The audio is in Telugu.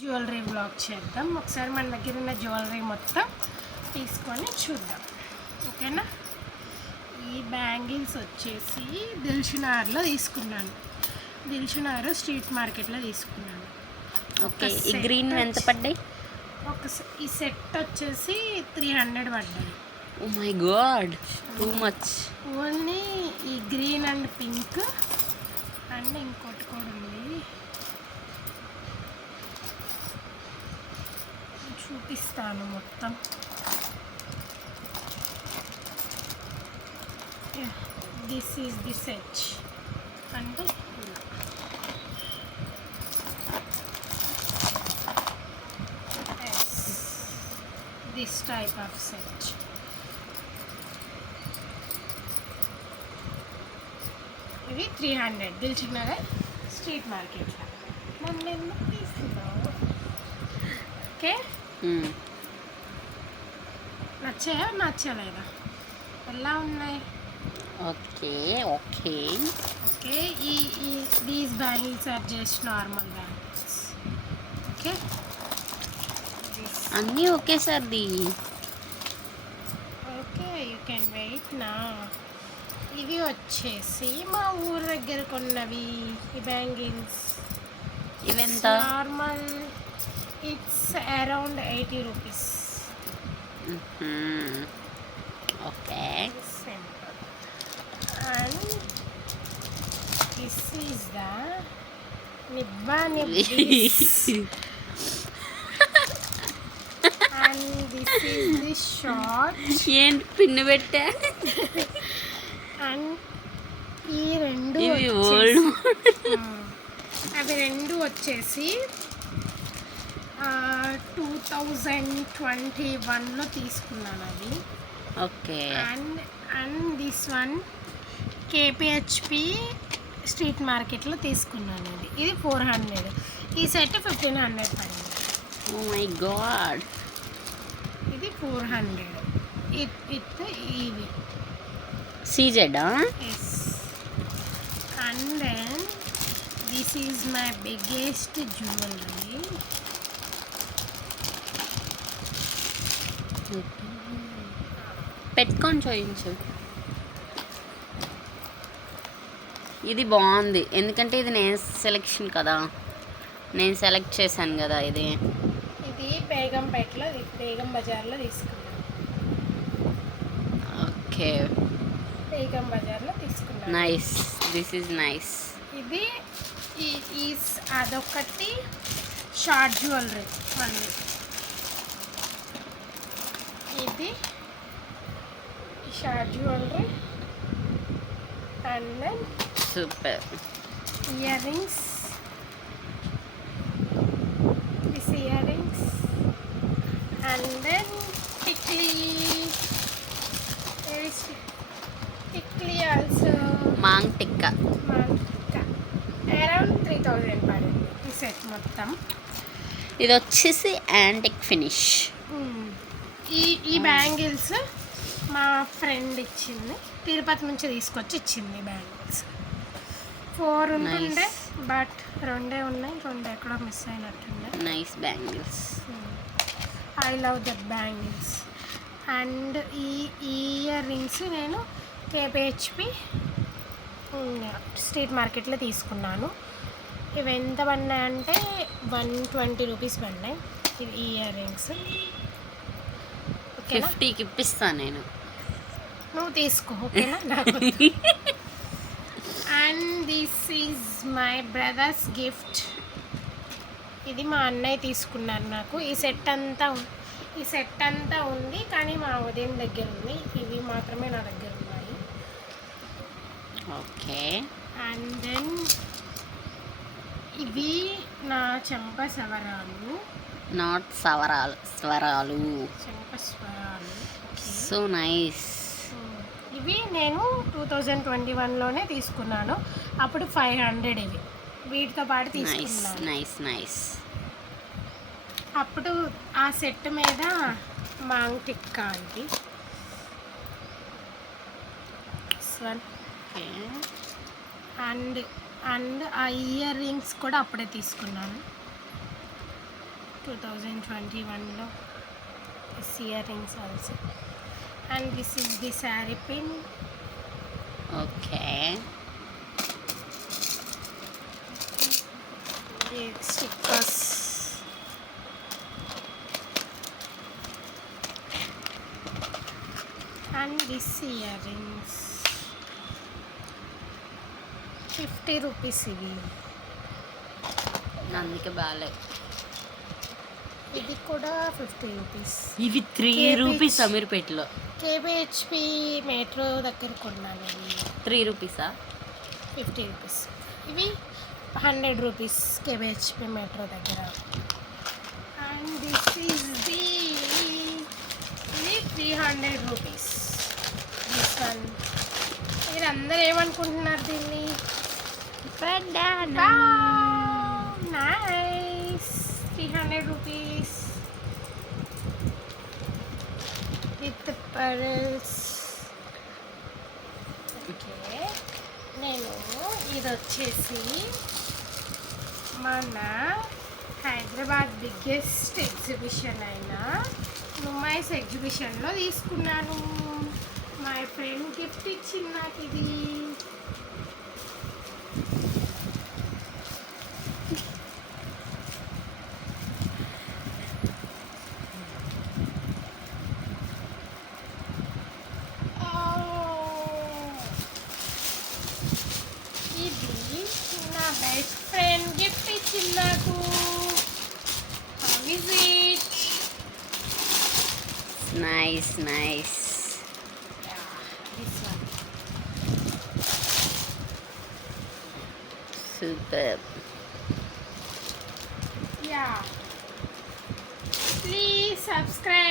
జ్యువెలరీ బ్లాగ్ చేద్దాం. ఒకసారి మన దగ్గర ఉన్న జ్యువెలరీ మొత్తం తీసుకొని చూద్దాం, ఓకేనా. ఈ బ్యాంగిల్స్ వచ్చేసి దిల్షునార్లో తీసుకున్నాను. దిల్షునార్ స్ట్రీట్ మార్కెట్లో తీసుకున్నాను. ఓకే, ఈ గ్రీన్ ఎంత పడ్డాయి? ఈ సెట్ వచ్చేసి 300 పడ్డాయి. Oh my god, too much. Only ఈ గ్రీన్ అండ్ పింక్ అండ్ ఇంకోటి కూడా ఉంది, చూపిస్తాను మొత్తం. దిస్ ఈజ్ ది సెట్ అంటే దిస్ టైప్ ఆఫ్ సెట్. ఇవి 300 దిల్సుఖ్నగర్ స్ట్రీట్ మార్కెట్లో. నన్ను ఎందుకు తీసుకున్నావు? ఓకే, నచ్చాయా నచ్చలేదా? ఎలా ఉన్నాయి? ఓకే ఓకే ఓకే, ఈ these bangles are just normal bangles. Okay, అన్నీ ఓకే సార్ ది. ఓకే, యూ కెన్ వెయిట్ నా. ఇవి వచ్చేసి మా ఊరు దగ్గర కొన్నవి ఈ బ్యాంగిల్స్. ఇవెంత? Normal it's around 80 rupees. Okay, and this is the నిబ్బా నిబ్బీస్. And this is the short. ఏంటి పిన్ను పెట్టా? అండ్ ఈ రెండు ఇవి వచ్చేసి ఓల్డ్. అవి రెండు వచ్చేసి 2021లో తీసుకున్నాను అవి. Okay, and this one KPHB street మార్కెట్లో తీసుకున్నాను. ఇది 400. ఈ సెట్ 1500 పడింది. Oh my God. ఇది 400 విత్ ఇవి. సీజెడా? Yes. And then this is my biggest jewellery. పెట్టుకొని చూయించు. ఇది బాగుంది, ఎందుకంటే ఇది నేను సెలెక్షన్ కదా, నేను సెలెక్ట్ చేశాను కదా. ఇది బేగంపేటలో, బేగం బజార్లో తీసుకున్నాను. ఓకే, బేగం బజార్లో తీసుకున్నాను. Nice, this is nice. ఇది అదొకటి షార్ట్ జ్యువెలరీ మళ్ళీ. ఇది short jewellery and then super. Ear rings. This year rings and then tikli. Tikli also. Maang tikka. Around 3000 పడింది ఈ సెట్ మొత్తం. ఇది వచ్చేసి యాంటిక్ ఫినిష్. ఈ బ్యాంగిల్స్ మా ఫ్రెండ్ ఇచ్చింది, తిరుపతి నుంచి తీసుకొచ్చి ఇచ్చింది. బ్యాంగిల్స్ 4 ఉంటుండే, బట్ 2 ఉన్నాయి, 2 ఎక్కడో మిస్ అయినట్టుండే. Nice bangles. I love that bangles. And ఈ ఇయర్ రింగ్స్ నేను కేపిహెచ్పి స్ట్రీట్ మార్కెట్లో తీసుకున్నాను. ఇవి ఎంత పడినాయంటే 120 రూపీస్ పడినాయి ఇవి ఇయర్ రింగ్స్. 50కి ఇప్పిస్తాను నేను, నువ్వు తీసుకో, ఓకేనా. నాకు and this is my brothers gift. ఇది మా అన్నయ్య తీసుకున్నారు నాకు. ఈ సెట్ అంతా ఉంది, కానీ మా ఉదయం దగ్గర ఉంది. ఇవి మాత్రమే నా దగ్గర ఉన్నాయి. ఓకే, అండ్ దెన్ ఇవి నా చెంప సవరాలు. నాట్ సవరాలు, స్వరాలు. చెంప స్వరాలు. So nice. ఇవి నేను 2021లోనే తీసుకున్నాను. అప్పుడు 500 ఇవి వీటితో పాటు నైస్ తీసుకున్నాను. Nice nice. అప్పుడు ఆ సెట్ మీద మాంగ్ టిక్కా అండి. ఓకే, అండ్ ఆ ఇయర్ రింగ్స్ కూడా అప్పుడే తీసుకున్నాను. 2021లో this ear rings also. And this is the sari pin. Okay. Stickers. And this ear rings 50 rupees ఇవి. అందుకే బాగాలేదు. ఇది కూడా 50 రూపీస్. ఇవి 3 రూపీస్ అమీర్పేటలో. కేబిహెచ్పి మెట్రో దగ్గర కొన్నాను ఇవి. 3 రూపీసా? 50 రూపీస్. ఇవి 100 రూపీస్ కేబిహెచ్పి మెట్రో దగ్గర. అండ్ దిస్ ఈజ్ ది ఇది 300 రూపీస్. This one. మీరు అందరూ ఏమనుకుంటున్నారు దీన్ని? Nice. 300 rupees with pearls. Okay. నేను ఇది వచ్చేసి మన హైదరాబాద్ బిగ్గెస్ట్ ఎగ్జిబిషన్ అయిన నుమైస్ ఎగ్జిబిషన్లో తీసుకున్నాను. మా ఫ్రెండ్ గిఫ్ట్ ఇచ్చింది నాకు ఇది. ఇది నా బెస్ట్ ఫ్రెండ్ గిఫ్ట్ ఇచ్చింది నాకు. Visit. Nice nice. This one. Super. Yeah. Please subscribe.